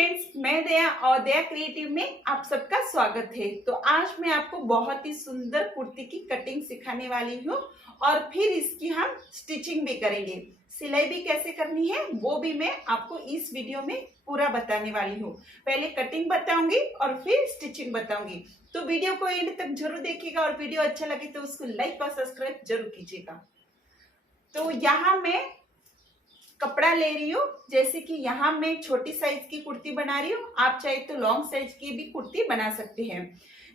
Friends, मैं दया और दया creative में आप सबका स्वागत है। तो आज मैं आपको बहुत ही सुंदर कुर्ती की कटिंग सिखाने वाली हूँ और फिर इसकी हम स्टिचिंग भी करेंगे। सिलाई भी कैसे करनी है वो भी मैं आपको इस वीडियो में पूरा बताने वाली हूँ। पहले कटिंग बताऊंगी और फिर स्टिचिंग बताऊंगी। तो वीडियो को एंड तक जरूर देखिएगा और वीडियो अच्छा लगे तो उसको लाइक और सब्सक्राइब जरूर कीजिएगा। तो यहाँ मैं कपड़ा ले रही हूँ, जैसे कि यहाँ मैं छोटी साइज की कुर्ती बना रही हूँ। आप चाहे तो लॉन्ग साइज की भी कुर्ती बना सकते हैं।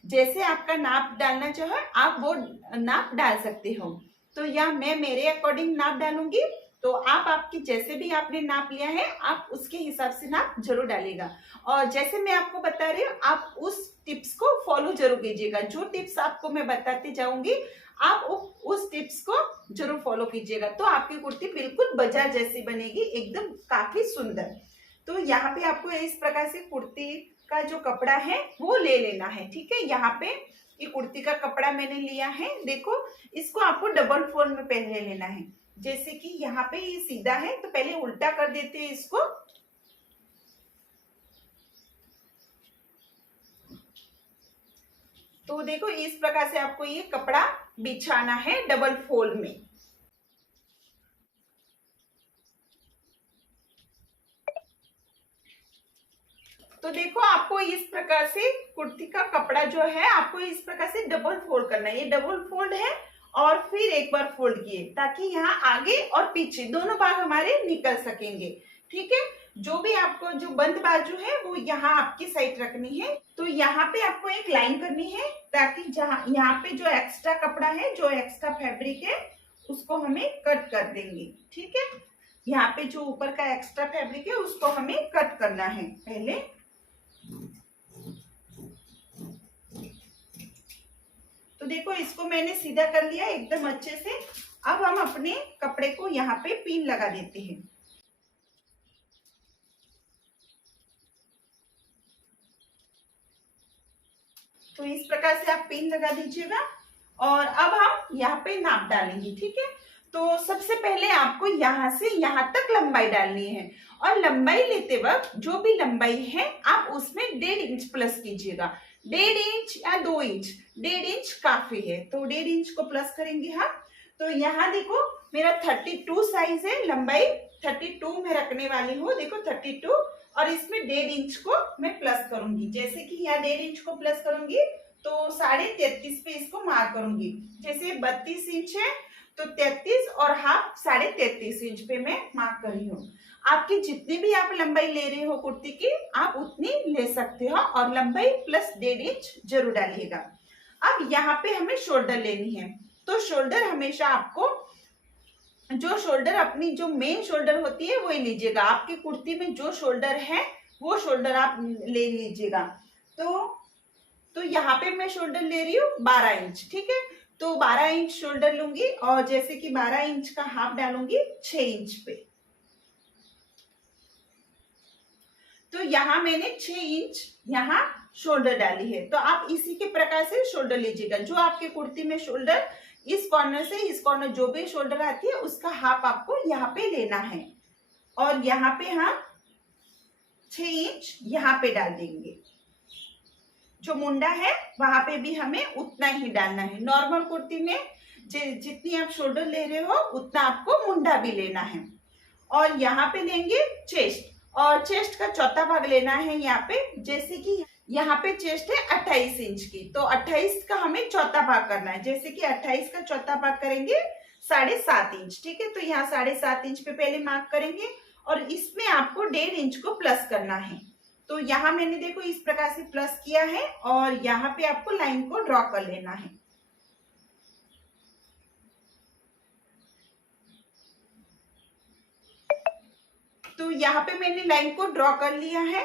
जैसे आपका नाप डालना चाहे आप वो नाप डाल सकते हो। तो यहाँ मैं मेरे अकॉर्डिंग नाप डालूंगी, तो आप आपकी जैसे भी आपने नाप लिया है आप उसके हिसाब से नाप जरूर डालेगा। और जैसे मैं आपको बता रही हूँ आप उस टिप्स को फॉलो जरूर कीजिएगा। जो टिप्स आपको मैं बताती जाऊंगी आप उस टिप्स को जरूर फॉलो कीजिएगा, तो आपकी कुर्ती बिल्कुल बाजार जैसी बनेगी, एकदम काफी सुंदर। तो यहाँ पे आपको इस प्रकार से कुर्ती का जो कपड़ा है वो ले लेना है। ठीक है, यहाँ पे ये कुर्ती का कपड़ा मैंने लिया है। देखो, इसको आपको डबल फोल्ड में पहले लेना है। जैसे कि यहाँ पे ये सीधा है तो पहले उल्टा कर देते हैं इसको। तो देखो, इस प्रकार से आपको ये कपड़ा बिछाना है डबल फोल्ड में। तो देखो, आपको इस प्रकार से कुर्ती का कपड़ा जो है आपको इस प्रकार से डबल फोल्ड करना है। ये डबल फोल्ड है और फिर एक बार फोल्ड किए ताकि यहाँ आगे और पीछे दोनों भाग हमारे निकल सकेंगे। ठीक है, जो भी आपको जो बंद बाजू है वो यहाँ आपकी साइड रखनी है। तो यहाँ पे आपको एक लाइन करनी है ताकि जहाँ यहाँ पे जो एक्स्ट्रा कपड़ा है, जो एक्स्ट्रा फैब्रिक है उसको हमें कट कर देंगे। ठीक है, यहाँ पे जो ऊपर का एक्स्ट्रा फैब्रिक है उसको हमें कट करना है पहले। तो देखो, इसको मैंने सीधा कर लिया एकदम अच्छे से। अब हम अपने कपड़े को यहाँ पे पिन लगा देते हैं। तो इस प्रकार से आप पिन लगा दीजिएगा और अब हम यहाँ पे नाप डालेंगे। ठीक है, तो सबसे पहले आपको यहाँ से यहाँ तक लंबाई डालनी है और लंबाई लेते वक्त जो भी लंबाई है आप उसमें 1.5 इंच प्लस कीजिएगा। 1.5 इंच या 2 इंच, 1.5 इंच काफी है तो 1.5 इंच को प्लस करेंगे हम। तो यहाँ देखो, मेरा 32 साइज है, लंबाई 32 में रखने वाली हूँ। देखो 32 और इसमें 1.5 इंच को मैं प्लस करूंगी। जैसे कि यहाँ 1.5 इंच को प्लस करूंगी तो 33.5 पे इसको मार्क करूंगी। जैसे 32 इंच है तो 33 और हाफ 33.5 इंच पे मैं मार्क कर रही हूँ। आपकी जितनी भी आप लंबाई ले रहे हो कुर्ती की आप उतनी ले सकते हो और लंबाई प्लस 1.5 इंच जरूर डालिएगा। अब यहाँ पे हमें शोल्डर लेनी है। तो शोल्डर हमेशा आपको जो शोल्डर अपनी जो मेन शोल्डर होती है वही लीजिएगा। आपकी कुर्ती में जो शोल्डर है वो शोल्डर आप ले लीजिएगा। तो यहाँ पे मैं शोल्डर ले रही हूँ 12 इंच। ठीक है, तो 12 इंच शोल्डर लूंगी और जैसे कि 12 इंच का हाफ डालूंगी 6 इंच पे। तो यहाँ मैंने 6 इंच यहाँ शोल्डर डाली है। तो आप इसी के प्रकार से शोल्डर लीजिएगा। जो आपके कुर्ती में शोल्डर इस कॉर्नर से इस कॉर्नर जो भी शोल्डर आती है उसका हाफ आपको यहाँ पे लेना है और यहाँ पे हम 6 इंच यहाँ पे डाल देंगे। जो मुंडा है वहां पे भी हमें उतना ही डालना है। नॉर्मल कुर्ती में जितनी आप शोल्डर ले रहे हो उतना आपको मुंडा भी लेना है। और यहाँ पे लेंगे चेस्ट और चेस्ट का चौथा भाग लेना है यहाँ पे। जैसे कि यहाँ पे चेस्ट है 28 इंच की, तो 28 का हमें चौथा भाग करना है। जैसे कि 28 का चौथा भाग करेंगे 7.5 इंच। ठीक है, तो यहाँ 7.5 इंच पे पहले मार्क करेंगे और इसमें आपको 1.5 इंच को प्लस करना है। तो यहाँ मैंने देखो इस प्रकार से प्लस किया है और यहाँ पे आपको लाइन को ड्रॉ कर लेना है। तो यहाँ पे मैंने लाइन को ड्रॉ कर लिया है।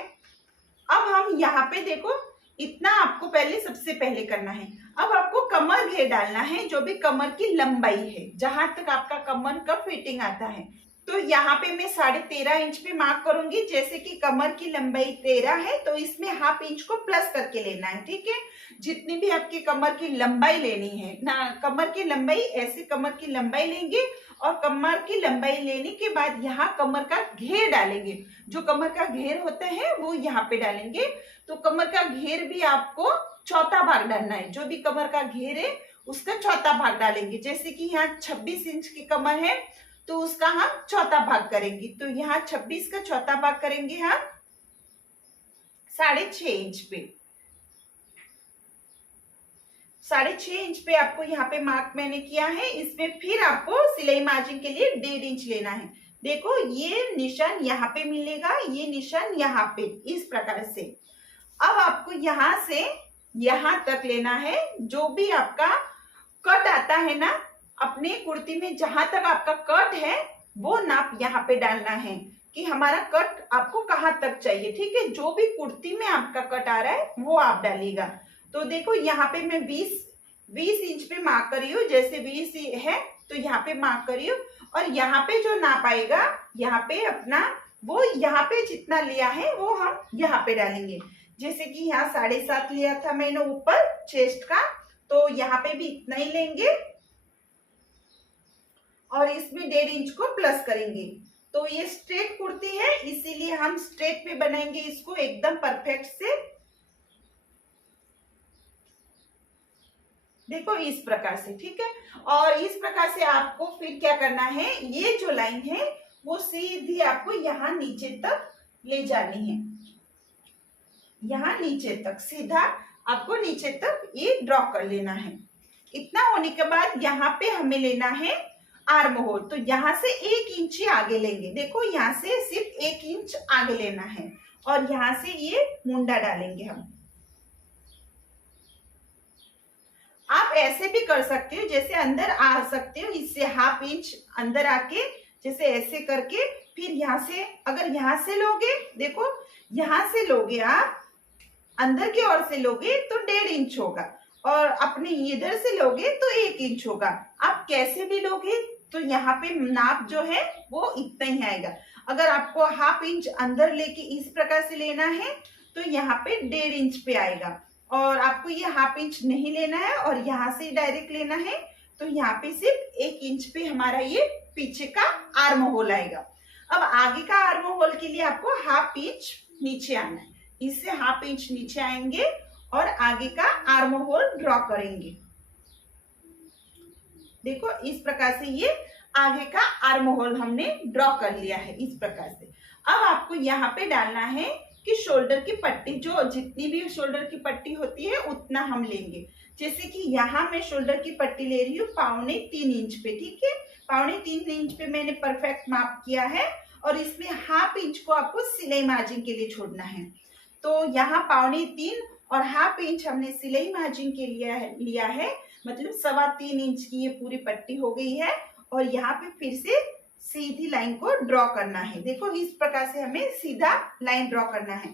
अब हम यहाँ पे देखो, इतना आपको पहले सबसे पहले करना है। अब आपको कमर घेर डालना है, जो भी कमर की लंबाई है, जहां तक आपका कमर का फिटिंग आता है। तो यहाँ पे मैं 13.5 इंच पे मार्क करूंगी। जैसे कि कमर की लंबाई 13 है तो इसमें हाफ इंच को प्लस करके लेना है। ठीक है, जितनी भी आपकी कमर की लंबाई लेनी है ना, कमर की लंबाई ऐसे कमर की लंबाई लेंगे और कमर की लंबाई लेने के बाद यहाँ कमर का घेर डालेंगे। जो कमर का घेर होता है वो यहाँ पे डालेंगे। तो कमर का घेर भी आपको चौथा भाग डालना है। जो भी कमर का घेर है उसका चौथा भाग डालेंगे। जैसे कि यहाँ 26 इंच की कमर है तो उसका हम चौथा भाग करेंगे। तो यहाँ 26 का चौथा भाग करेंगे हम 6.5 इंच पे। 6.5 इंच पे आपको यहाँ पे मार्क मैंने किया है। इसमें फिर आपको सिलाई मार्जिन के लिए 1.5 इंच लेना है। देखो ये निशान यहाँ पे मिलेगा, ये निशान यहाँ पे, इस प्रकार से। अब आपको यहाँ से यहाँ तक लेना है। जो भी आपका कट आता है ना अपने कुर्ती में, जहां तक आपका कट है वो नाप यहाँ पे डालना है कि हमारा कट आपको कहाँ तक चाहिए। ठीक है, जो भी कुर्ती में आपका कट आ रहा है वो आप डालिएगा। तो देखो यहाँ पे मैं 20 इंच पे मार्क करी हूँ। जैसे 20 है तो यहाँ पे मार्क करी हूँ। और यहाँ पे जो नाप आएगा यहाँ पे अपना, वो यहाँ पे जितना लिया है वो हम यहाँ पे डालेंगे। जैसे कि यहाँ 7.5 लिया था मैंने ऊपर चेस्ट का, तो यहाँ पे भी इतना ही लेंगे और इसमें 1.5 इंच को प्लस करेंगे। तो ये स्ट्रेट कुर्ती है इसीलिए हम स्ट्रेट पे बनाएंगे इसको एकदम परफेक्ट से। देखो इस प्रकार से, ठीक है। और इस प्रकार से आपको फिर क्या करना है, ये जो लाइन है वो सीधी आपको यहाँ नीचे तक ले जानी है। यहाँ नीचे तक सीधा आपको नीचे तक ये ड्रॉ कर लेना है। इतना होने के बाद यहाँ पे हमें लेना है आर्म होल। तो यहाँ से 1 इंच ही आगे लेंगे। देखो यहाँ से सिर्फ 1 इंच आगे लेना है और यहाँ से ये मुंडा डालेंगे हम। आप ऐसे भी कर सकते हो, जैसे अंदर आ सकते हो, इससे 1/2 इंच अंदर आके जैसे ऐसे करके, फिर यहाँ से अगर यहाँ से लोगे, देखो यहाँ से लोगे आप अंदर की ओर से लोगे तो 1.5 इंच होगा और अपने इधर से लोगे तो 1 इंच होगा। आप कैसे भी लोगे तो यहाँ पे नाप जो है वो इतना ही आएगा। अगर आपको 1/2 इंच अंदर लेके इस प्रकार से लेना है तो यहाँ पे 1.5 इंच पे आएगा। और आपको ये 1/2 इंच नहीं लेना है और यहाँ से डायरेक्ट लेना है तो यहाँ पे सिर्फ 1 इंच पे हमारा ये पीछे का आर्म होल आएगा। अब आगे का आर्म होल के लिए आपको 1/2 इंच नीचे आना है। इससे 1/2 इंच नीचे आएंगे और आगे का आर्म होल ड्रॉ करेंगे। देखो इस प्रकार से ये आगे का आर्म होल हमने ड्रॉ कर लिया है इस प्रकार से। अब आपको यहाँ पे डालना है कि शोल्डर की पट्टी, जो जितनी भी शोल्डर की पट्टी होती है उतना हम लेंगे। जैसे कि यहाँ मैं शोल्डर की पट्टी ले रही हूँ 3.25 इंच पे। ठीक है, 3.25 इंच पे मैंने परफेक्ट माप किया है और इसमें 1/2 इंच को आपको सिलाई मार्जिन के लिए छोड़ना है। तो यहाँ 3.25 और 1/2 इंच हमने सिलाई मार्जिन के लिए लिया है, मतलब 3.25 इंच की ये पूरी पट्टी हो गई है। और यहाँ पे फिर से सीधी लाइन को ड्रॉ करना है। देखो इस प्रकार से हमें सीधा लाइन ड्रॉ करना है।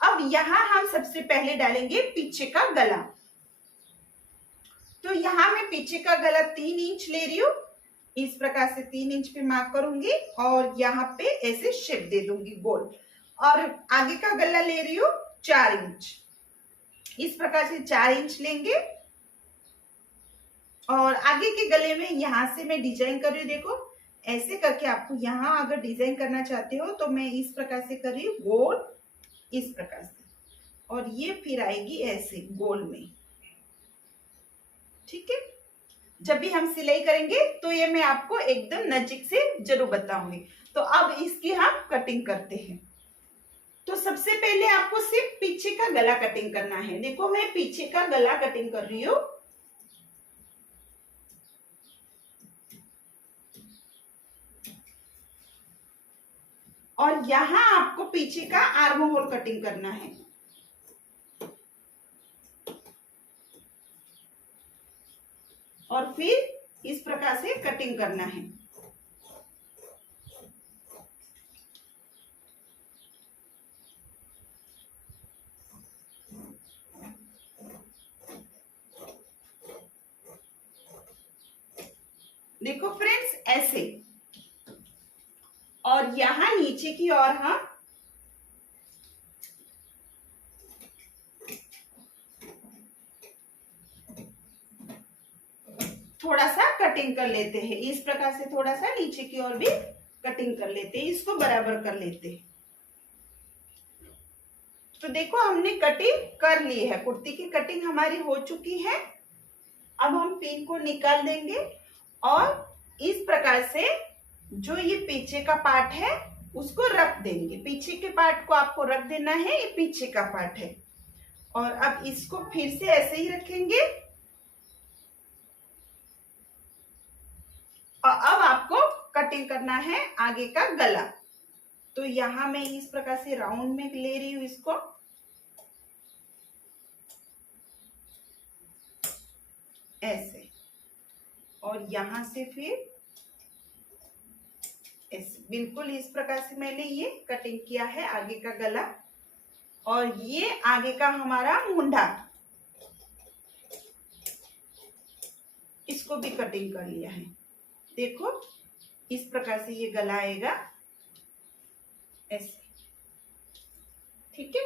अब यहाँ हम सबसे पहले डालेंगे पीछे का गला। तो यहाँ मैं पीछे का गला 3 इंच ले रही हूँ। इस प्रकार से 3 इंच पे मार्क करूंगी और यहाँ पे ऐसे शेप दे दूंगी गोल। और आगे का गला ले रही हूँ 4 इंच। इस प्रकार से 4 इंच लेंगे और आगे के गले में यहाँ से मैं डिजाइन कर रही हूँ। देखो ऐसे करके आपको यहाँ अगर डिजाइन करना चाहते हो तो मैं इस प्रकार से कर रही हूँ गोल, इस प्रकार से, और ये फिर आएगी ऐसे गोल में। ठीक है, जब भी हम सिलाई करेंगे तो ये मैं आपको एकदम नजीक से जरूर बताऊंगी। तो अब इसकी हम कटिंग करते हैं। तो सबसे पहले आपको सिर्फ पीछे का गला कटिंग करना है। देखो मैं पीछे का गला कटिंग कर रही हूँ। और यहां आपको पीछे का आर्म होल कटिंग करना है। और फिर इस प्रकार से कटिंग करना है। देखो फ्रेंड्स ऐसे, और यहां नीचे की ओर हम थोड़ा सा कटिंग कर लेते हैं। इस प्रकार से थोड़ा सा नीचे की ओर भी कटिंग कर लेते हैं, इसको बराबर कर लेते हैं। तो देखो हमने कटिंग कर ली है, कुर्ती की कटिंग हमारी हो चुकी है। अब हम पिन को निकाल देंगे और इस प्रकार से जो ये पीछे का पार्ट है उसको रख देंगे। पीछे के पार्ट को आपको रख देना है, ये पीछे का पार्ट है। और अब इसको फिर से ऐसे ही रखेंगे और अब आपको कटिंग करना है आगे का गला। तो यहां मैं इस प्रकार से राउंड में ले रही हूं इसको, ऐसे, और यहां से फिर ऐसे, बिल्कुल इस प्रकार से मैंने ये कटिंग किया है आगे का गला। और ये आगे का हमारा मुंडा, इसको भी कटिंग कर लिया है। देखो इस प्रकार से ये गला आएगा ऐसे, ठीक है।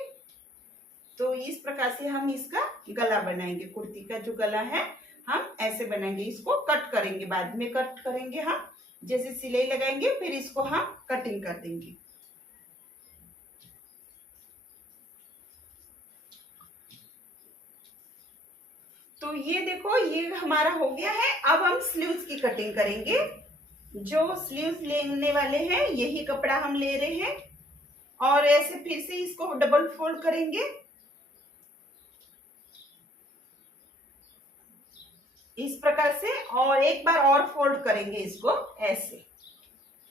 तो इस प्रकार से हम इसका गला बनाएंगे। कुर्ती का जो गला है हम ऐसे बनाएंगे। इसको कट करेंगे, बाद में कट करेंगे हम, जैसे सिलाई लगाएंगे फिर इसको हम कटिंग कर देंगे। तो ये देखो ये हमारा हो गया है। अब हम स्लीव्स की कटिंग करेंगे। जो स्लीव्स लेने वाले हैं यही कपड़ा हम ले रहे हैं और ऐसे फिर से इसको डबल फोल्ड करेंगे इस प्रकार से, और एक बार और फोल्ड करेंगे इसको ऐसे,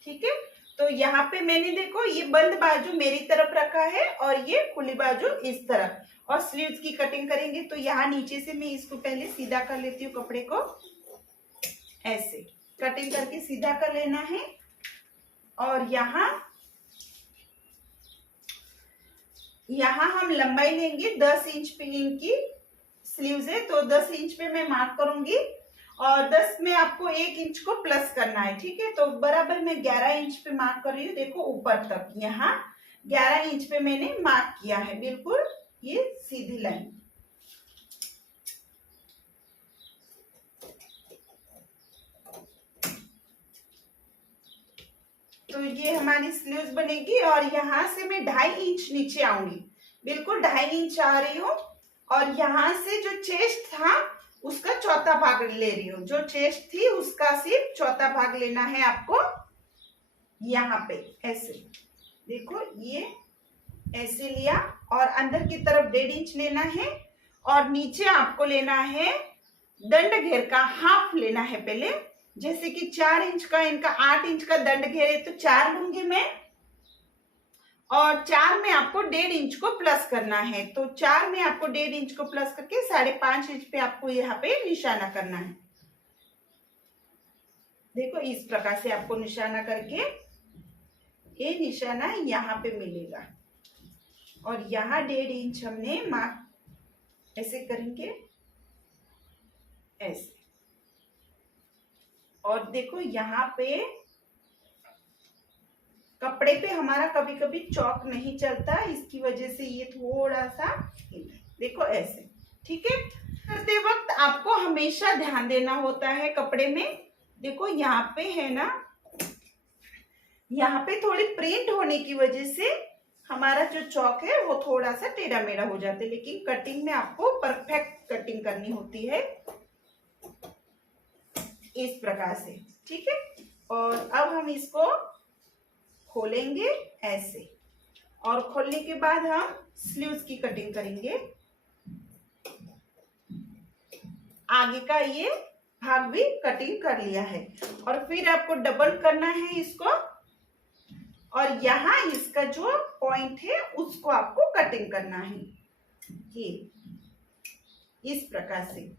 ठीक है। तो यहाँ पे मैंने देखो ये बंद बाजू मेरी तरफ रखा है और ये खुली बाजू इस तरफ, और स्लीव्स की कटिंग करेंगे। तो यहाँ नीचे से मैं इसको पहले सीधा कर लेती हूँ, कपड़े को ऐसे कटिंग करके सीधा कर लेना है। और यहाँ हम लंबाई लेंगे 10 इंच पे, इनकी स्लीव्स है तो 10 इंच पे मैं मार्क करूंगी और 10 में आपको 1 इंच को प्लस करना है, ठीक है। तो बराबर मैं 11 इंच पे मार्क कर रही हूँ। देखो ऊपर तक यहाँ 11 इंच पे मैंने मार्क किया है, बिल्कुल ये सीधी लाइन। तो ये हमारी स्लीव्स बनेगी और यहाँ से मैं 2.5 इंच नीचे आऊंगी, बिल्कुल 2.5 इंच आ रही हूँ। और यहाँ से जो चेस्ट था उसका चौथा भाग ले रही हूँ। जो चेस्ट थी उसका सिर्फ चौथा भाग लेना है आपको, यहाँ पे ऐसे देखो ये ऐसे लिया और अंदर की तरफ 1.5 इंच लेना है और नीचे आपको लेना है दंड घेर का हाफ लेना है पहले। जैसे कि 4 इंच का इनका 8 इंच का दंड घेर है तो 4 लूंगी मैं, और 4 में आपको 1.5 इंच को प्लस करना है। तो 4 में आपको 1.5 इंच को प्लस करके 5.5 इंच पे आपको यहाँ पे निशाना करना है। देखो इस प्रकार से आपको निशाना करके ये निशाना यहाँ पे मिलेगा और यहाँ 1.5 इंच हमने मार्क ऐसे करेंगे ऐसे। और देखो यहाँ पे कपड़े पे हमारा कभी कभी चौक नहीं चलता, इसकी वजह से ये थोड़ा सा देखो ऐसे, ठीक है। करते वक्त आपको हमेशा ध्यान देना होता है कपड़े में। देखो यहाँ पे है ना, यहाँ पे थोड़ी प्रिंट होने की वजह से हमारा जो चौक है वो थोड़ा सा टेढ़ा मेढ़ा हो जाता है, लेकिन कटिंग में आपको परफेक्ट कटिंग करनी होती है इस प्रकार से, ठीक है। और अब हम इसको खोलेंगे ऐसे, और खोलने के बाद हम स्लीव्स की कटिंग करेंगे। आगे का ये भाग भी कटिंग कर लिया है और फिर आपको डबल करना है इसको, और यहाँ इसका जो पॉइंट है उसको आपको कटिंग करना है ये इस प्रकार से।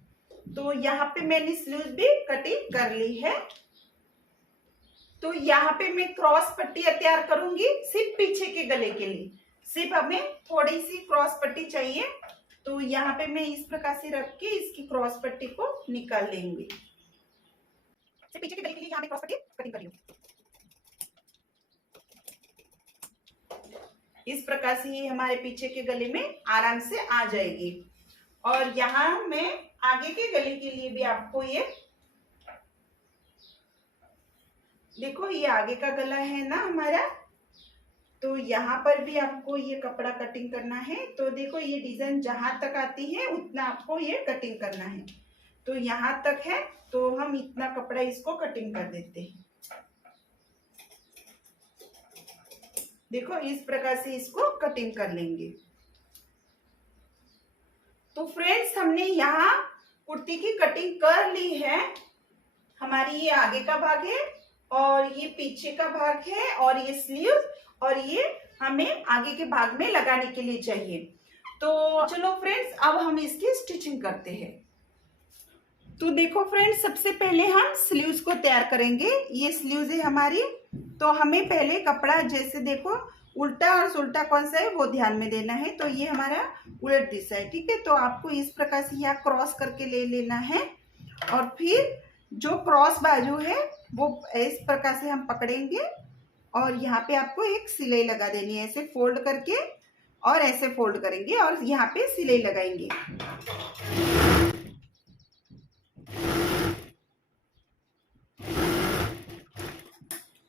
तो यहाँ पे मैंने स्लीव्स भी कटिंग कर ली है। तो यहाँ पे मैं क्रॉस पट्टी तैयार करूंगी सिर्फ पीछे के गले के लिए, सिर्फ हमें थोड़ी सी क्रॉस पट्टी चाहिए। तो यहाँ पे मैं इस प्रकार से रख के इसकी क्रॉस पट्टी को निकाल लेंगे। पीछे के गले के लिए यहाँ पे क्रॉस पट्टी कटिंग कर रही हूँ। इस प्रकार से ये हमारे पीछे के गले में आराम से आ जाएगी। और यहाँ मैं आगे के गले के लिए भी आपको ये देखो ये आगे का गला है ना हमारा, तो यहाँ पर भी आपको ये कपड़ा कटिंग करना है। तो देखो ये डिजाइन जहां तक आती है उतना आपको ये कटिंग करना है। तो यहाँ तक है तो हम इतना कपड़ा इसको कटिंग कर देते हैं। देखो इस प्रकार से इसको कटिंग कर लेंगे। तो फ्रेंड्स हमने यहाँ कुर्ती की कटिंग कर ली है। हमारी ये आगे का भाग है और ये पीछे का भाग है और ये स्लीव्स और ये हमें आगे के भाग में लगाने के लिए चाहिए। तो चलो फ्रेंड्स अब हम इसकी स्टिचिंग करते हैं। तो देखो फ्रेंड्स सबसे पहले हम स्लीव्स को तैयार करेंगे। ये स्लीव्स है हमारी। तो हमें पहले कपड़ा जैसे देखो उल्टा और सुल्टा कौन सा है वो ध्यान में देना है। तो ये हमारा उलट दिशा है, ठीक है। तो आपको इस प्रकार से यहाँ क्रॉस करके ले लेना है और फिर जो क्रॉस बाजू है वो इस प्रकार से हम पकड़ेंगे और यहाँ पे आपको एक सिलाई लगा देनी है। ऐसे फोल्ड करके और ऐसे फोल्ड करेंगे और यहाँ पे सिलाई लगाएंगे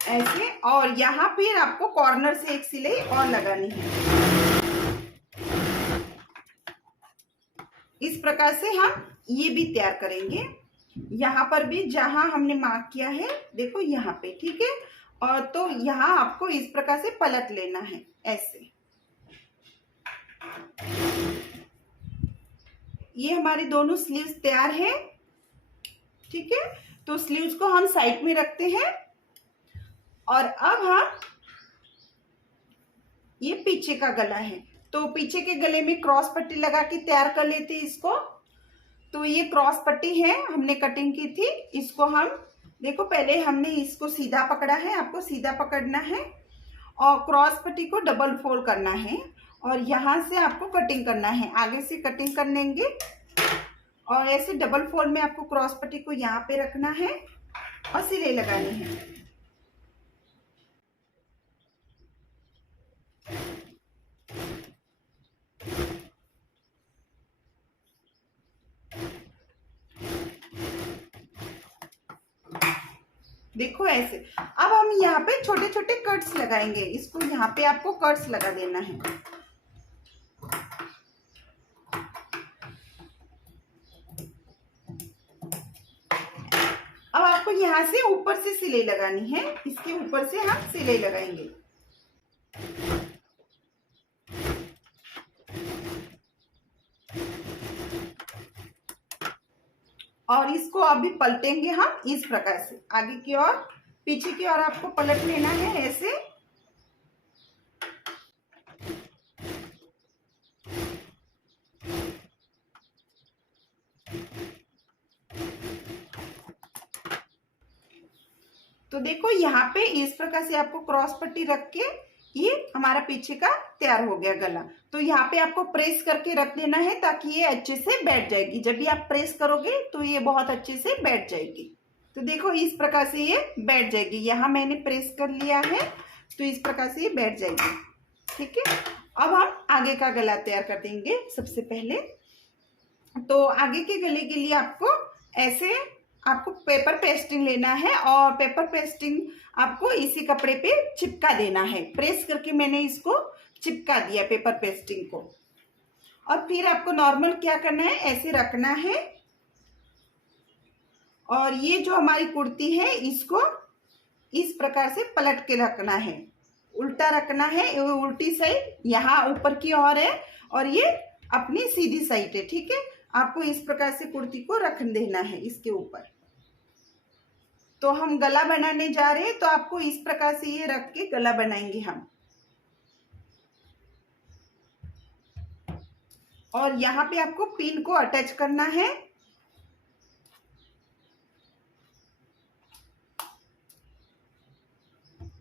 ऐसे। और यहाँ फिर आपको कॉर्नर से एक सिलाई और लगानी है। इस प्रकार से हम ये भी तैयार करेंगे। यहाँ पर भी जहां हमने मार्क किया है देखो यहाँ पे, ठीक है। और तो यहाँ आपको इस प्रकार से पलट लेना है ऐसे। ये हमारी दोनों स्लीव्स तैयार है, ठीक है। तो स्लीव्स को हम साइड में रखते हैं और अब हम ये पीछे का गला है तो पीछे के गले में क्रॉस पट्टी लगा के तैयार कर लेते हैं इसको। तो ये क्रॉस पट्टी है हमने कटिंग की थी, इसको हम देखो पहले हमने इसको सीधा पकड़ा है, आपको सीधा पकड़ना है और क्रॉस पट्टी को डबल फोल्ड करना है और यहाँ से आपको कटिंग करना है। आगे से कटिंग कर लेंगे और ऐसे डबल फोल्ड में आपको क्रॉस पट्टी को यहाँ पे रखना है और सिलाई लगानी है। देखो ऐसे। अब हम यहाँ पे छोटे छोटे कट्स लगाएंगे, इसको यहाँ पे आपको कट्स लगा देना है। अब आपको यहाँ से ऊपर से सिलाई लगानी है, इसके ऊपर से हम सिलाई लगाएंगे। और इसको अभी पलटेंगे हम इस प्रकार से, आगे की ओर पीछे की ओर आपको पलट लेना है ऐसे। तो देखो यहाँ पे इस प्रकार से आपको क्रॉस पट्टी रख के ये हमारा पीछे का तैयार हो गया गला। तो यहाँ पे आपको प्रेस करके रख देना है ताकि ये अच्छे से बैठ जाएगी। जब भी आप प्रेस करोगे तो ये बहुत अच्छे से बैठ जाएगी। तो देखो इस प्रकार से ये बैठ जाएगी। यहाँ मैंने प्रेस कर लिया है तो इस प्रकार से ये बैठ जाएगी, ठीक है। अब हम आगे का गला तैयार कर देंगे। सबसे पहले तो आगे के गले के लिए आपको ऐसे आपको पेपर पेस्टिंग लेना है और पेपर पेस्टिंग आपको इसी कपड़े पे चिपका देना है। प्रेस करके मैंने इसको चिपका दिया पेपर पेस्टिंग को। और फिर आपको नॉर्मल क्या करना है, ऐसे रखना है और ये जो हमारी कुर्ती है इसको इस प्रकार से पलट के रखना है, उल्टा रखना है। उल्टी साइड यहाँ ऊपर की ओर है और ये अपनी सीधी साइड है, ठीक है। आपको इस प्रकार से कुर्ती को रख देना है इसके ऊपर। तो हम गला बनाने जा रहे हैं तो आपको इस प्रकार से ये रख के गला बनाएंगे हम। और यहाँ पे आपको पिन को अटैच करना है।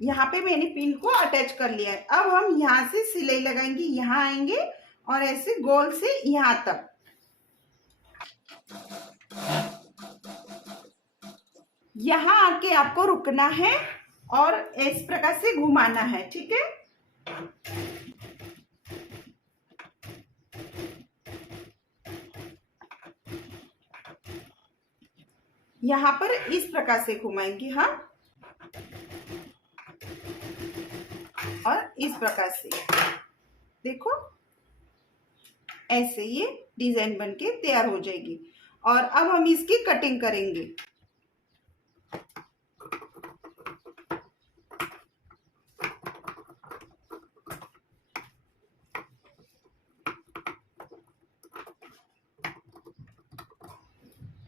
यहाँ पे मैंने पिन को अटैच कर लिया है। अब हम यहाँ से सिलाई लगाएंगे, यहाँ आएंगे और ऐसे गोल से यहाँ तक। यहाँ आके आपको रुकना है और इस प्रकार से घुमाना है, ठीक है। यहाँ पर इस प्रकार से घुमाएंगे हम। और इस प्रकार से देखो ऐसे ये डिजाइन बनके तैयार हो जाएगी। और अब हम इसकी कटिंग करेंगे।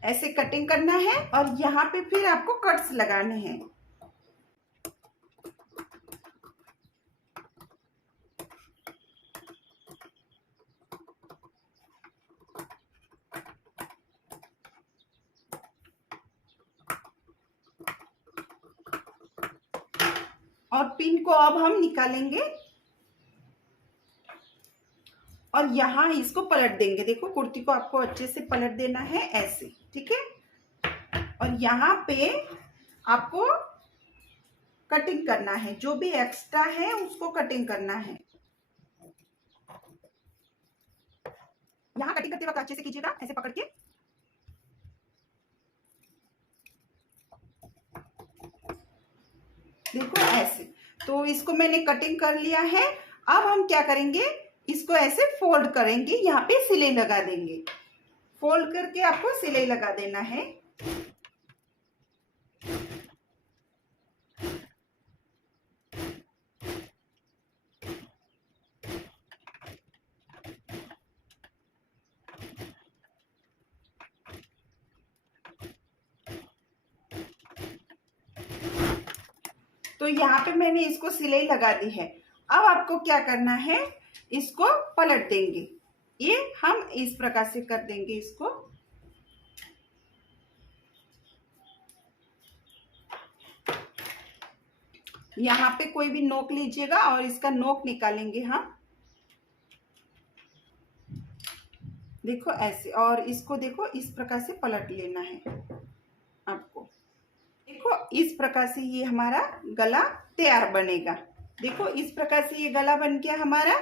ऐसे कटिंग करना है और यहाँ पे फिर आपको कट्स लगाने हैं। और पिन को अब हम निकालेंगे और यहाँ इसको पलट देंगे। देखो कुर्ती को आपको अच्छे से पलट देना है ऐसे, ठीक है। और यहाँ पे आपको कटिंग करना है, जो भी एक्स्ट्रा है उसको कटिंग करना है। यहाँ कटिंग करते वक्त अच्छे से कीजिएगा, ऐसे पकड़ के। देखो ऐसे, तो इसको मैंने कटिंग कर लिया है। अब हम क्या करेंगे, इसको ऐसे फोल्ड करेंगे, यहाँ पे सिलाई लगा देंगे। फोल्ड करके आपको सिलाई लगा देना है। तो यहाँ पे मैंने इसको सिलाई लगा दी है। अब आपको क्या करना है, इसको पलट देंगे। ये हम इस प्रकार से कर देंगे इसको। यहाँ पे कोई भी नोक लीजिएगा और इसका नोक निकालेंगे हम। देखो ऐसे, और इसको देखो इस प्रकार से पलट लेना है आपको। देखो इस प्रकार से ये हमारा गला तैयार बनेगा। देखो इस प्रकार से ये गला बन गया हमारा।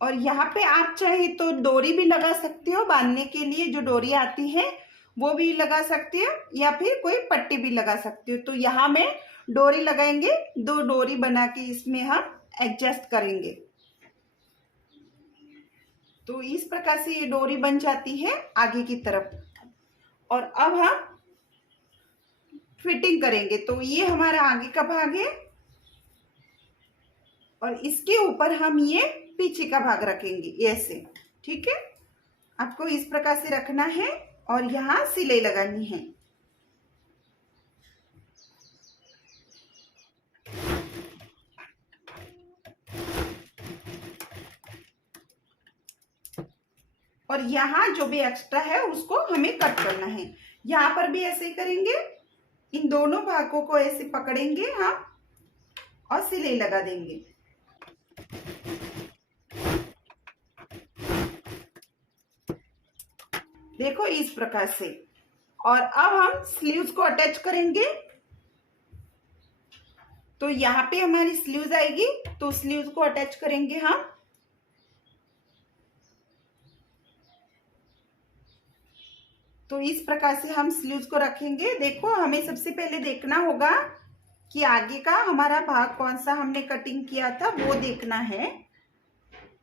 और यहाँ पे आप चाहे तो डोरी भी लगा सकते हो, बांधने के लिए जो डोरी आती है वो भी लगा सकते हो, या फिर कोई पट्टी भी लगा सकते हो। तो यहाँ में डोरी लगाएंगे, 2 डोरी बना के इसमें हम एडजस्ट करेंगे। तो इस प्रकार से ये डोरी बन जाती है आगे की तरफ। और अब हम फिटिंग करेंगे। तो ये हमारा आगे का भाग है और इसके ऊपर हम ये पीछे का भाग रखेंगे ऐसे, ठीक है। आपको इस प्रकार से रखना है और यहाँ सिलाई लगानी है। और यहाँ जो भी एक्स्ट्रा है उसको हमें कट करना है। यहाँ पर भी ऐसे ही करेंगे, इन दोनों भागों को ऐसे पकड़ेंगे हम और सिलाई लगा देंगे। देखो इस प्रकार से। और अब हम स्लीव्स को अटैच करेंगे। तो यहाँ पे हमारी स्लीव्स आएगी, तो स्लीव्स को अटैच करेंगे हम। तो इस प्रकार से हम स्लीव्स को रखेंगे। देखो हमें सबसे पहले देखना होगा कि आगे का हमारा भाग कौन सा हमने कटिंग किया था वो देखना है।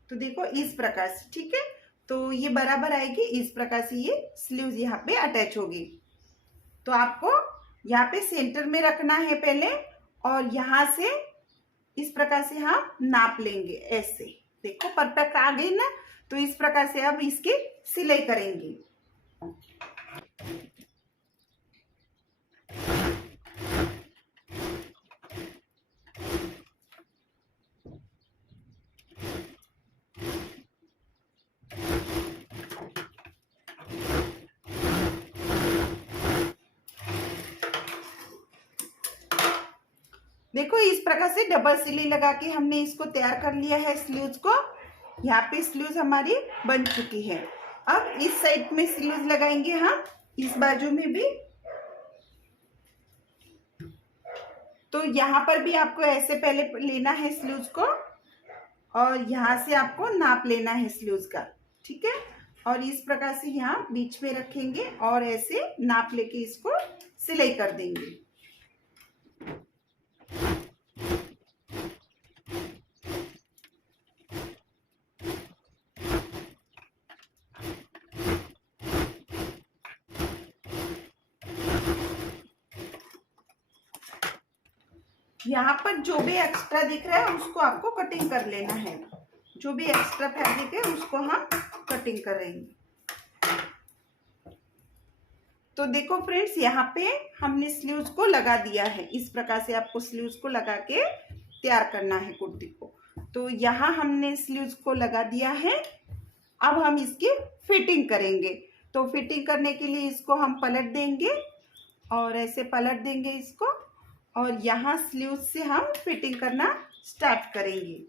तो देखो इस प्रकार से, ठीक है। तो ये बराबर आएगी, इस प्रकार से ये स्लीव्स यहाँ पे अटैच होगी। तो आपको यहाँ पे सेंटर में रखना है पहले, और यहाँ से इस प्रकार से हम नाप लेंगे ऐसे। देखो परफेक्ट आ गई ना। तो इस प्रकार से अब इसकी सिलाई करेंगे। देखो इस प्रकार से डबल सिलाई लगा के हमने इसको तैयार कर लिया है स्लीव्स को। यहाँ पे स्लीव्स हमारी बन चुकी है। अब इस साइड में स्लीव्स लगाएंगे हम, इस बाजू में भी। तो यहाँ पर भी आपको ऐसे पहले लेना है स्लीव्स को, और यहाँ से आपको नाप लेना है स्लीव्स का, ठीक है। और इस प्रकार से यहाँ बीच में रखेंगे और ऐसे नाप लेके इसको सिलाई कर देंगे। यहाँ पर जो भी एक्स्ट्रा दिख रहा है उसको आपको कटिंग कर लेना है। जो भी एक्स्ट्रा फैब्रिक है उसको हम कटिंग करेंगे। तो देखो फ्रेंड्स, यहाँ पे हमने स्लीव्स को लगा दिया है। इस प्रकार से आपको स्लीव्स को लगा के तैयार करना है कुर्ती को। तो यहाँ हमने स्लीव्स को लगा दिया है। अब हम इसकी फिटिंग करेंगे। तो फिटिंग करने के लिए इसको हम पलट देंगे और ऐसे पलट देंगे इसको, और यहाँ स्लीव्स से हम फिटिंग करना स्टार्ट करेंगे।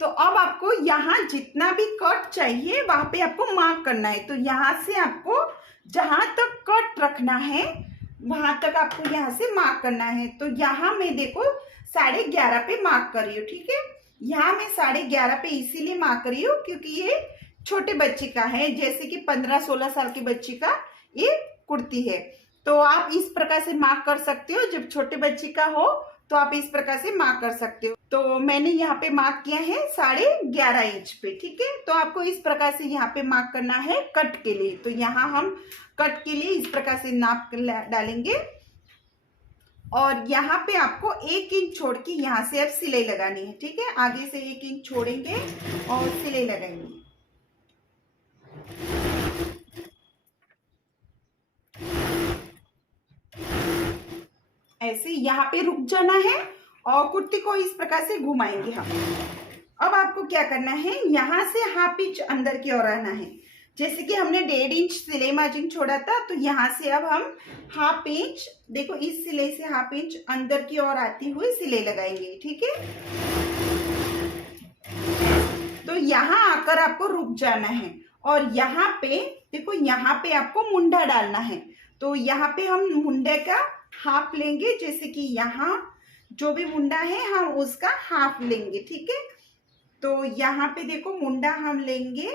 तो अब आपको यहाँ जितना भी कट चाहिए वहां पे आपको मार्क करना है। तो यहाँ से आपको जहां तक कट रखना है वहां तक आपको यहाँ से मार्क करना है। तो यहाँ मैं देखो 11.5 पे मार्क कर रही हूँ, ठीक है। यहाँ मैं 11.5 पे इसीलिए मार्क कर रही हूँ क्योंकि ये छोटे बच्चे का है, जैसे कि 15-16 साल के बच्चे का ये कुर्ती है। तो आप इस प्रकार से मार्क कर सकते हो। जब छोटे बच्चे का हो तो आप इस प्रकार से मार्क कर सकते हो। तो मैंने यहाँ पे मार्क किया है 11.5 इंच पे, ठीक है। तो आपको इस प्रकार से यहाँ पे मार्क करना है कट के लिए। तो यहाँ हम कट के लिए इस प्रकार से नाप डालेंगे और यहाँ पे आपको 1 इंच छोड़ के यहाँ से अब सिलाई लगानी है, ठीक है। आगे से 1 इंच छोड़ेंगे और सिलाई लगाएंगे। ऐसे यहाँ पे रुक जाना है और कुर्ती को इस प्रकार से घुमाएंगे हम। अब आपको क्या करना है, यहाँ से हाफ इंच अंदर की ओर आना है। जैसे कि हमने 1.5 इंच सिलाई मार्जिन छोड़ा था, तो यहाँ से अब हम हाफ इंच, देखो इस सिलाई से हाफ इंच अंदर की ओर आती हुई सिलाई लगाएंगे, ठीक है। तो यहाँ आकर आपको रुक जाना है और यहाँ पे देखो, यहाँ पे आपको मुंडा डालना है। तो यहाँ पे हम मुंडे का हाफ लेंगे, जैसे कि यहाँ जो भी मुंडा है हम उसका हाफ लेंगे, ठीक है। तो यहाँ पे देखो मुंडा हम लेंगे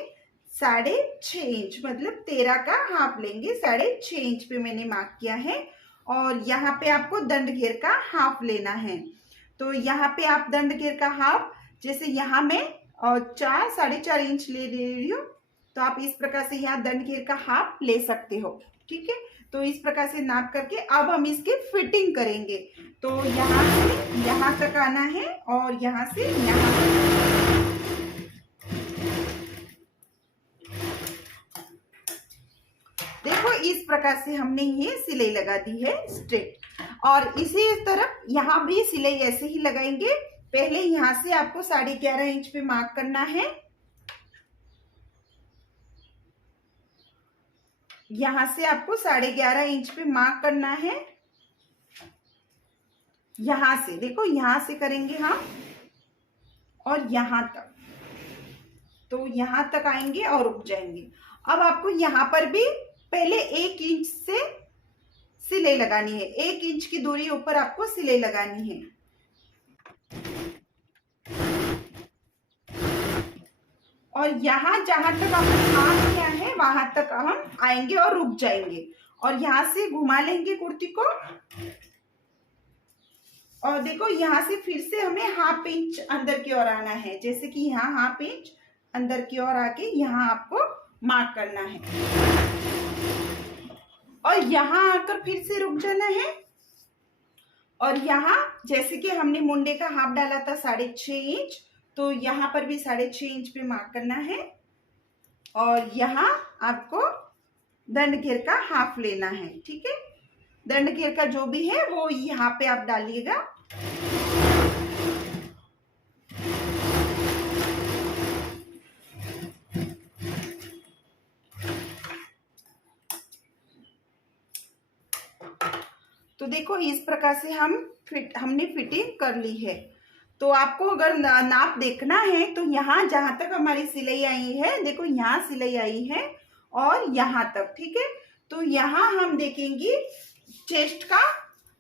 6.5 इंच, मतलब 13 का हाफ लेंगे। 6.5 इंच पे मैंने मार्क किया है। और यहाँ पे आपको दंड घेर का हाफ लेना है। तो यहाँ पे आप दंड घेर का हाफ, जैसे यहाँ मैं 4-4.5 इंच ले रही हूँ, तो आप इस प्रकार से यहाँ दंड घेर का हाफ ले सकते हो, ठीक है। तो इस प्रकार से नाप करके अब हम इसकी फिटिंग करेंगे। तो यहाँ से यहाँ तक आना है और यहाँ से यहाँ तक। देखो इस प्रकार से हमने ये सिलाई लगा दी है स्ट्रेट, और इसी तरफ यहाँ भी सिलाई ऐसे ही लगाएंगे। पहले यहाँ से आपको 11.5 इंच पे मार्क करना है। यहाँ से आपको 11.5 इंच पे मार्क करना है। यहाँ से देखो, यहाँ से करेंगे हम और यहाँ तक। तो यहाँ तक आएंगे और रुक जाएंगे। अब आपको यहाँ पर भी पहले 1 इंच से सिलाई लगानी है। 1 इंच की दूरी ऊपर आपको सिलाई लगानी है। और यहाँ जहां तक आपने मार्क किया है वहां तक हम आएंगे और रुक जाएंगे और यहाँ से घुमा लेंगे कुर्ती को। और देखो यहाँ से फिर से हमें हाफ इंच अंदर की ओर आना है, जैसे कि यहाँ हाफ इंच अंदर की ओर आके यहाँ आपको मार्क करना है और यहाँ आकर फिर से रुक जाना है। और यहाँ जैसे कि हमने मुंडे का हाफ डाला था 6.5 इंच, तो यहाँ पर भी 6.5 इंच पे मार्क करना है और यहाँ आपको दंड घेर का हाफ लेना है, ठीक है। दंड घेर का जो भी है वो यहाँ पे आप डालिएगा। तो देखो इस प्रकार से हमने फिटिंग कर ली है। तो आपको अगर नाप देखना है तो यहाँ जहां तक हमारी सिलाई आई है, देखो यहाँ सिलाई आई है और यहाँ तक, ठीक है। तो यहाँ हम देखेंगे चेस्ट का,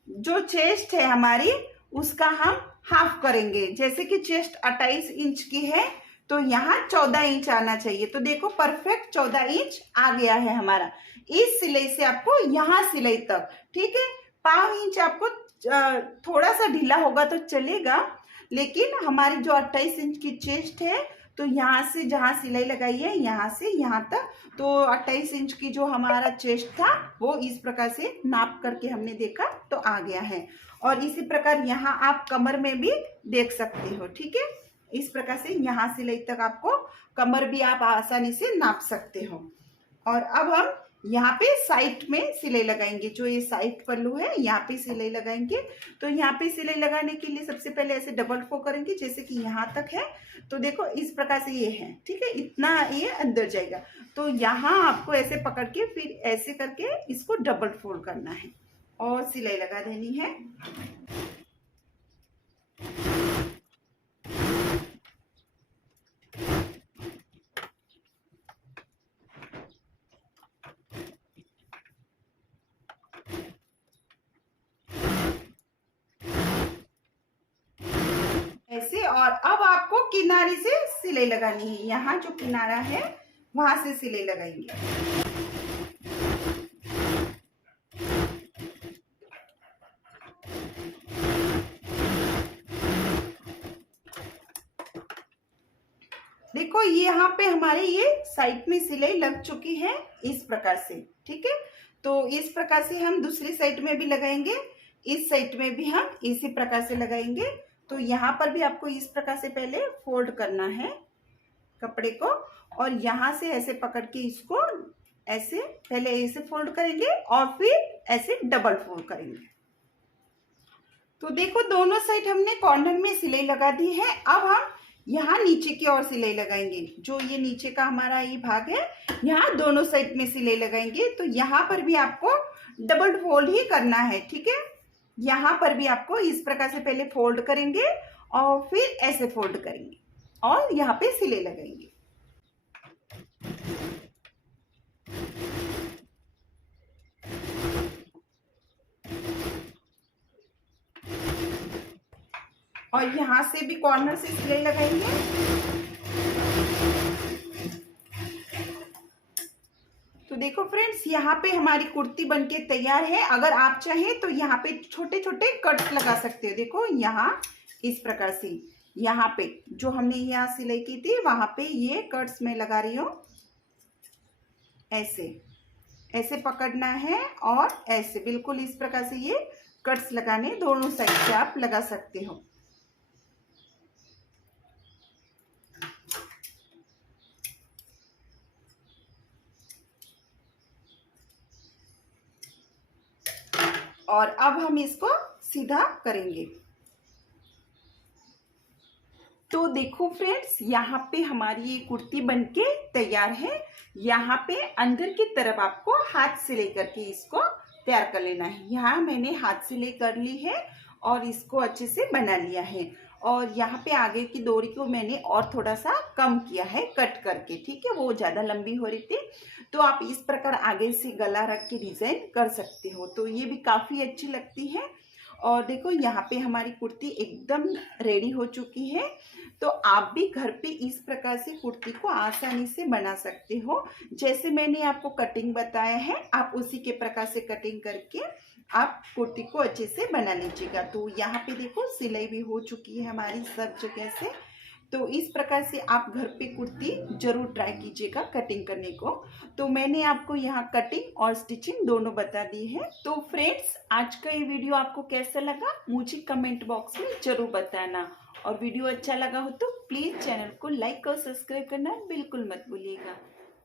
जो चेस्ट है हमारी उसका हम हाफ करेंगे। जैसे कि चेस्ट 28 इंच की है तो यहाँ 14 इंच आना चाहिए। तो देखो परफेक्ट 14 इंच आ गया है हमारा। इस सिलाई से आपको यहाँ सिलाई तक, ठीक है। 5 इंच आपको थोड़ा सा ढीला होगा तो चलेगा, लेकिन हमारी जो 28 इंच की चेस्ट है तो यहाँ से जहाँ सिलाई लगाई है यहाँ से यहाँ तक, तो 28 इंच की जो हमारा चेस्ट था वो इस प्रकार से नाप करके हमने देखा तो आ गया है। और इसी प्रकार यहाँ आप कमर में भी देख सकते हो, ठीक है। इस प्रकार से यहाँ सिलाई तक आपको कमर भी आप आसानी से नाप सकते हो। और अब हम यहाँ पे साइड में सिलाई लगाएंगे, जो ये साइड पल्लू है यहाँ पे सिलाई लगाएंगे। तो यहाँ पे सिलाई लगाने के लिए सबसे पहले ऐसे डबल फोल्ड करेंगे, जैसे कि यहाँ तक है। तो देखो इस प्रकार से ये है, ठीक है, इतना ये अंदर जाएगा। तो यहाँ आपको ऐसे पकड़ के फिर ऐसे करके इसको डबल फोल्ड करना है और सिलाई लगा देनी है। ऐसे, और अब आपको किनारे से सिलाई लगानी है। यहाँ जो किनारा है वहां से सिलाई लगाएंगे। देखो यहाँ पे हमारे ये साइड में सिलाई लग चुकी है इस प्रकार से, ठीक है। तो इस प्रकार से हम दूसरी साइड में भी लगाएंगे, इस साइड में भी हम इसी प्रकार से लगाएंगे। तो यहाँ पर भी आपको इस प्रकार से पहले फोल्ड करना है कपड़े को, और यहाँ से ऐसे पकड़ के इसको ऐसे पहले ऐसे फोल्ड करेंगे और फिर ऐसे डबल फोल्ड करेंगे। तो देखो दोनों साइड हमने कॉर्नर में सिलाई लगा दी है। अब हम यहाँ नीचे की ओर सिलाई लगाएंगे, जो ये नीचे का हमारा ये भाग है यहाँ दोनों साइड में सिलाई लगाएंगे। तो यहाँ पर भी आपको डबल फोल्ड ही करना है, ठीक है। यहाँ पर भी आपको इस प्रकार से पहले फोल्ड करेंगे और फिर ऐसे फोल्ड करेंगे और यहाँ पे सिलाई लगाएंगे। और यहाँ से भी कॉर्नर से सिलाई लगाएंगे। तो देखो फ्रेंड्स, यहाँ पे हमारी कुर्ती बनके तैयार है। अगर आप चाहें तो यहाँ पे छोटे छोटे कट्स लगा सकते हो। देखो यहाँ इस प्रकार से, यहाँ पे जो हमने यहाँ सिलाई की थी वहां पे ये कट्स मैं लगा रही हूँ। ऐसे ऐसे पकड़ना है और ऐसे बिल्कुल इस प्रकार से ये कट्स लगाने, दोनों साइड से आप लगा सकते हो। और अब हम इसको सीधा करेंगे। तो देखो फ्रेंड्स, यहाँ पे हमारी ये कुर्ती बनके तैयार है। यहाँ पे अंदर की तरफ आपको हाथ सिलाई करके इसको तैयार कर लेना है। यहाँ मैंने हाथ सिलाई कर ली है और इसको अच्छे से बना लिया है। और यहाँ पे आगे की डोरी को मैंने और थोड़ा सा कम किया है कट करके, ठीक है, वो ज़्यादा लंबी हो रही थी। तो आप इस प्रकार आगे से गला रख के डिज़ाइन कर सकते हो, तो ये भी काफ़ी अच्छी लगती है। और देखो यहाँ पे हमारी कुर्ती एकदम रेडी हो चुकी है। तो आप भी घर पे इस प्रकार से कुर्ती को आसानी से बना सकते हो। जैसे मैंने आपको कटिंग बताया है, आप उसी के प्रकार से कटिंग करके आप कुर्ती को अच्छे से बना लीजिएगा। तो यहाँ पे देखो सिलाई भी हो चुकी है हमारी सब जगह से। तो इस प्रकार से आप घर पे कुर्ती जरूर ट्राई कीजिएगा कटिंग करने को। तो मैंने आपको यहाँ कटिंग और स्टिचिंग दोनों बता दी है। तो फ्रेंड्स, आज का ये वीडियो आपको कैसा लगा मुझे कमेंट बॉक्स में जरूर बताना। और वीडियो अच्छा लगा हो तो प्लीज़ चैनल को लाइक और सब्सक्राइब करना बिल्कुल मत भूलिएगा।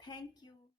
Thank you.